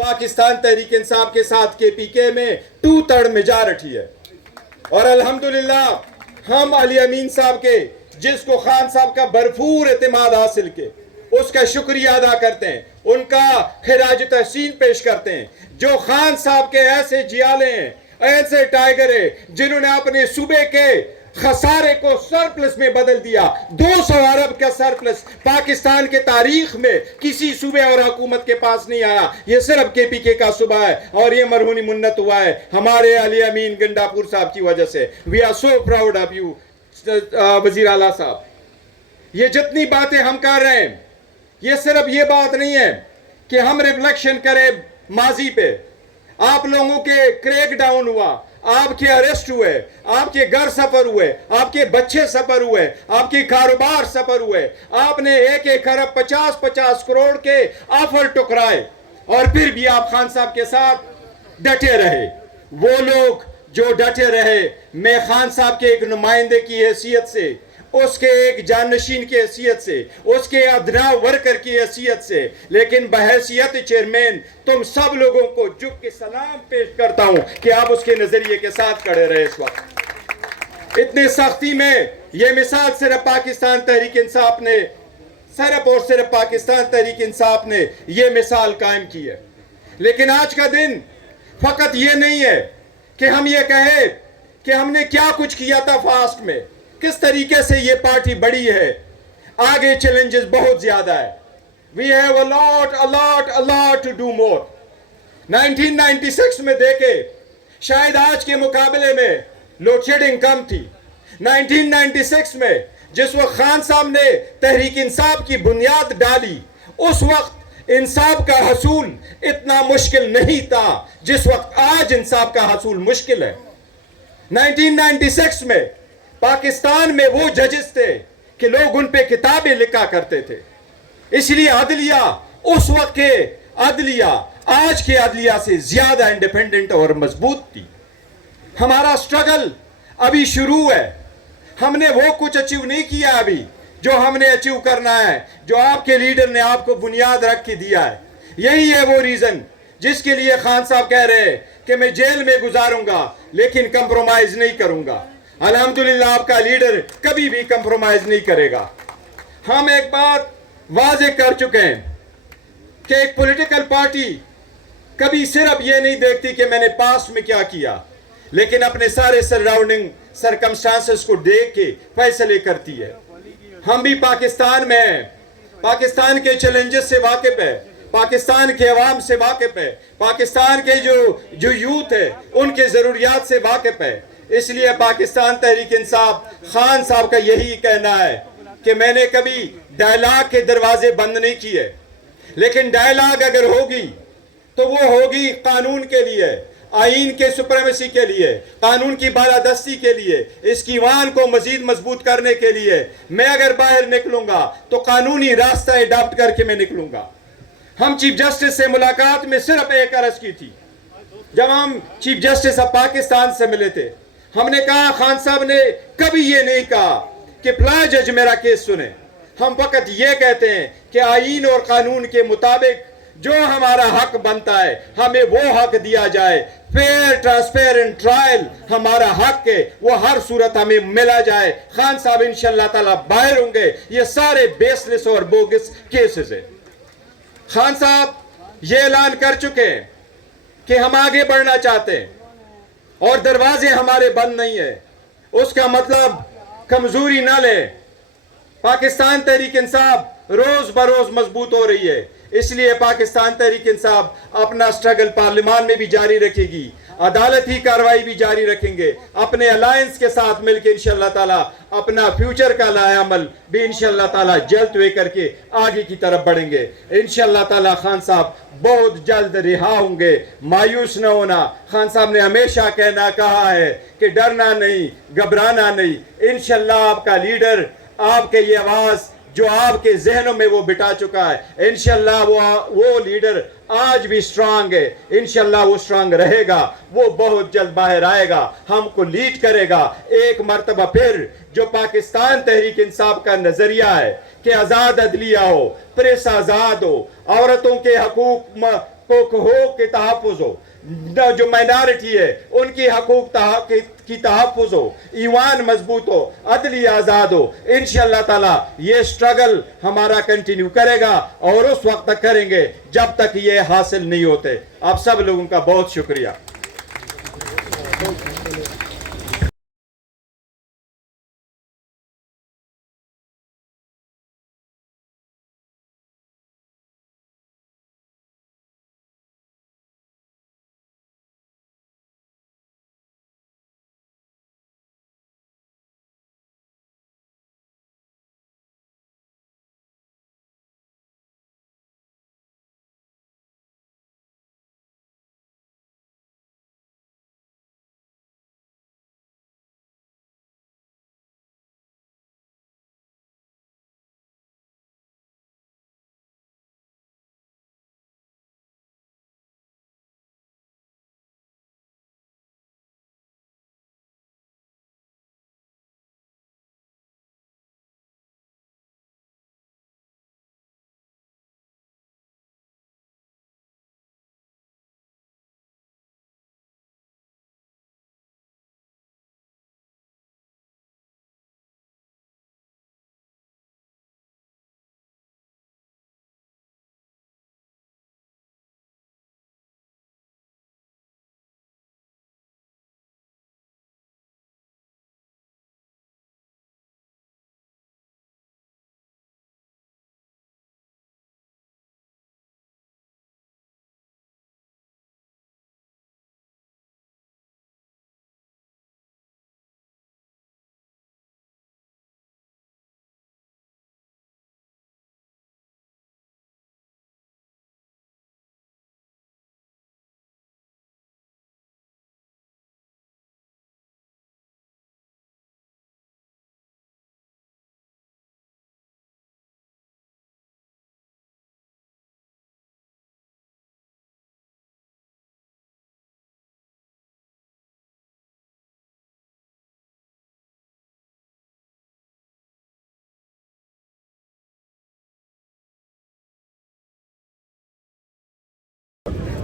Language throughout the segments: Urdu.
پاکستان تحریک انصاف کے ساتھ کے پی کے میں 2/3 میجارٹی ہے، اور الحمدللہ ہم علی امین صاحب کے جس کو خان صاحب کا بھرپور اعتماد حاصل کے اس کا شکریہ ادا کرتے ہیں، ان کا خراج تحسین پیش کرتے ہیں، جو خان صاحب کے ایسے جیالے ہیں، ایسے ٹائیگر ہیں جنہوں نے اپنے صوبے کے خسارے کو سرپلس میں بدل دیا۔ 200 ارب کا سرپلس پاکستان کے تاریخ میں کسی صوبے اور حکومت کے پاس نہیں آیا، یہ صرف کے پی کے کا صوبہ ہے، اور یہ مرہونی منت ہوا ہے ہمارے علی امین گنڈاپور صاحب کی وجہ سے۔ We are so proud of you وزیر اعلیٰ صاحب۔ یہ جتنی باتیں ہم کر رہے ہیں، یہ صرف یہ بات نہیں ہے کہ ہم ریفلیکشن کریں ماضی پہ۔ آپ لوگوں کے کریک ڈاؤن ہوا، آپ کے اریسٹ ہوئے، آپ کے گھر سفر ہوئے، آپ کے بچے سفر ہوئے، آپ کے کاروبار سفر ہوئے، آپ نے 1 ارب 50 کروڑ کے آفر ٹکرائے، اور پھر بھی آپ خان صاحب کے ساتھ ڈٹے رہے۔ وہ لوگ جو ڈٹے رہے، میں خان صاحب کے ایک نمائندے کی حیثیت سے، اس کے ایک جانشین کی حیثیت سے، اس کے ادنا ورکر کی حیثیت سے، لیکن بحیثیت چیئرمین تم سب لوگوں کو جھک کے سلام پیش کرتا ہوں کہ آپ اس کے نظریے کے ساتھ کھڑے رہے اس وقت۔ اتنی سختی میں یہ مثال صرف پاکستان تحریک انصاف نے، صرف اور صرف پاکستان تحریک انصاف نے یہ مثال قائم کی ہے۔ لیکن آج کا دن فقط یہ نہیں ہے کہ ہم یہ کہیں کہ ہم نے کیا کچھ کیا تھا فاسٹ میں، کس طریقے سے یہ پارٹی بڑی ہے۔ آگے چیلنجز بہت زیادہ ہے۔ We have a lot to do more۔ 1996 میں دیکھے، شاید آج کے مقابلے میں لوڈ شیڈنگ کم تھی۔ 1996 میں جس وقت خان صاحب نے تحریک انصاف کی بنیاد ڈالی، اس وقت انصاف کا حصول اتنا مشکل نہیں تھا جس وقت آج انصاف کا حصول مشکل ہے۔ 1996 میں پاکستان میں وہ ججز تھے کہ لوگ ان پہ کتابیں لکھا کرتے تھے، اس لیے عدلیہ اس وقت کے عدلیہ آج کے عدلیہ سے زیادہ انڈیپینڈنٹ اور مضبوط تھی۔ ہمارا سٹرگل ابھی شروع ہے، ہم نے وہ کچھ اچیو نہیں کیا ابھی جو ہم نے اچیو کرنا ہے، جو آپ کے لیڈر نے آپ کو بنیاد رکھ کے دیا ہے۔ یہی ہے وہ ریزن جس کے لیے خان صاحب کہہ رہے ہیں کہ میں جیل میں گزاروں گا لیکن کمپرومائز نہیں کروں گا۔ الحمدللہ آپ کا لیڈر کبھی بھی کمپرومائز نہیں کرے گا۔ ہم ایک بات واضح کر چکے ہیں کہ ایک پولیٹیکل پارٹی کبھی صرف یہ نہیں دیکھتی کہ میں نے پاسٹ میں کیا کیا، لیکن اپنے سارے سراؤنڈنگ سرکمسٹانسز کو دیکھ کے فیصلے کرتی ہے۔ ہم بھی پاکستان میں ہیں، پاکستان کے چیلنجز سے واقف ہے، پاکستان کے عوام سے واقف ہے، پاکستان کے جو یوتھ ہے ان کے ضروریات سے واقف ہے۔ اس لیے پاکستان تحریک انصاف خان صاحب کا یہی کہنا ہے کہ میں نے کبھی ڈائلاگ کے دروازے بند نہیں کیے، لیکن ڈائلاگ اگر ہوگی تو وہ ہوگی قانون کے لیے، آئین کے سپریمیسی کے لیے، قانون کی بالادستی کے لیے، اس کی ایوان کو مزید مضبوط کرنے کے لیے۔ میں اگر باہر نکلوں گا تو قانونی راستہ اڈاپٹ کر کے میں نکلوں گا۔ ہم چیف جسٹس سے ملاقات میں صرف ایک عرض کی تھی، جب ہم چیف جسٹس آف پاکستان سے ملے تھے، ہم نے کہا خان صاحب نے کبھی یہ نہیں کہا کہ فلاں جج میرا کیس سنیں، ہم فقط یہ کہتے ہیں کہ آئین اور قانون کے مطابق جو ہمارا حق بنتا ہے ہمیں وہ حق دیا جائے، فیئر ٹرانسپیرنٹ ٹرائل ہمارا حق ہے، وہ ہر صورت ہمیں ملا جائے۔ خان صاحب انشاءاللہ تعالیٰ باہر ہوں گے، یہ سارے بیس لیس اور بوگس کیسز ہیں۔ خان صاحب یہ اعلان کر چکے ہیں کہ ہم آگے بڑھنا چاہتے ہیں اور دروازے ہمارے بند نہیں ہیں، اس کا مطلب کمزوری نہ لیں۔ پاکستان تحریک انصاف روز بروز مضبوط ہو رہی ہے، اس لیے پاکستان تحریک انصاف اپنا سٹرگل پارلیمان میں بھی جاری رکھے گی، عدالتی کارروائی بھی جاری رکھیں گے، اپنے الائنس کے ساتھ مل کے انشاءاللہ تعالیٰ اپنا فیوچر کا لائے عمل بھی انشاءاللہ تعالیٰ جلد ہوئے کر کے آگے کی طرف بڑھیں گے۔ انشاءاللہ تعالیٰ خان صاحب بہت جلد رہا ہوں گے، مایوس نہ ہونا۔ خان صاحب نے ہمیشہ کہا ہے کہ ڈرنا نہیں، گھبرانا نہیں۔ انشاءاللہ آپ کا لیڈر، آپ کے یہ آواز جو آپ کے ذہنوں میں وہ بٹا چکا ہے، انشاءاللہ وہ لیڈر آج بھی سٹرانگ ہے، انشاءاللہ وہ سٹرانگ رہے گا، وہ بہت جلد باہر آئے گا، ہم کو لیڈ کرے گا۔ ایک مرتبہ پھر جو پاکستان تحریک انصاف کا نظریہ ہے کہ آزاد عدلیہ ہو، پریس آزاد ہو، عورتوں کے حقوق کو حقوق کے تحفظ ہو, جو مائنارٹی ہے ان کی حقوق کی تحفظ ہو, ایوان مضبوط ہو, عدلی آزاد ہو. انشاءاللہ تعالی یہ سٹرگل ہمارا کنٹینیو کرے گا اور اس وقت تک کریں گے جب تک یہ حاصل نہیں ہوتے. آپ سب لوگوں کا بہت شکریہ.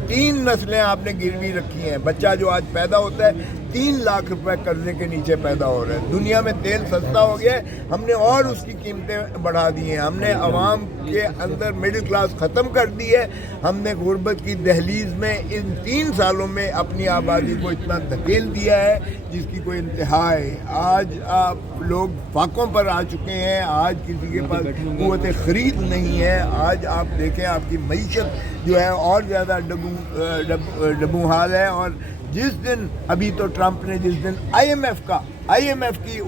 تین نسلیں آپ نے گروی رکھی ہیں. بچہ جو آج پیدا ہوتا ہے 3 لاکھ روپے قرضے کے نیچے پیدا ہو رہا ہے. دنیا میں تیل سستا ہو گیا ہے, ہم نے اور اس کی قیمتیں بڑھا دی ہیں. ہم نے عوام کے اندر مڈل کلاس ختم کر دی ہے. ہم نے غربت کی دہلیز میں ان 3 سالوں میں اپنی آبادی کو اتنا دھکیل دیا ہے جس کی کوئی انتہا ہے. آج آپ لوگ فاقوں پر آ چکے ہیں. آج کسی کے پاس قوت خرید نہیں ہے. آج آپ دیکھیں آپ کی معیشت جو ہے اور زیادہ ڈبو حال ہے. اور جس دن ابھی تو ٹرمپ نے جس دن آئی ایم ایف کی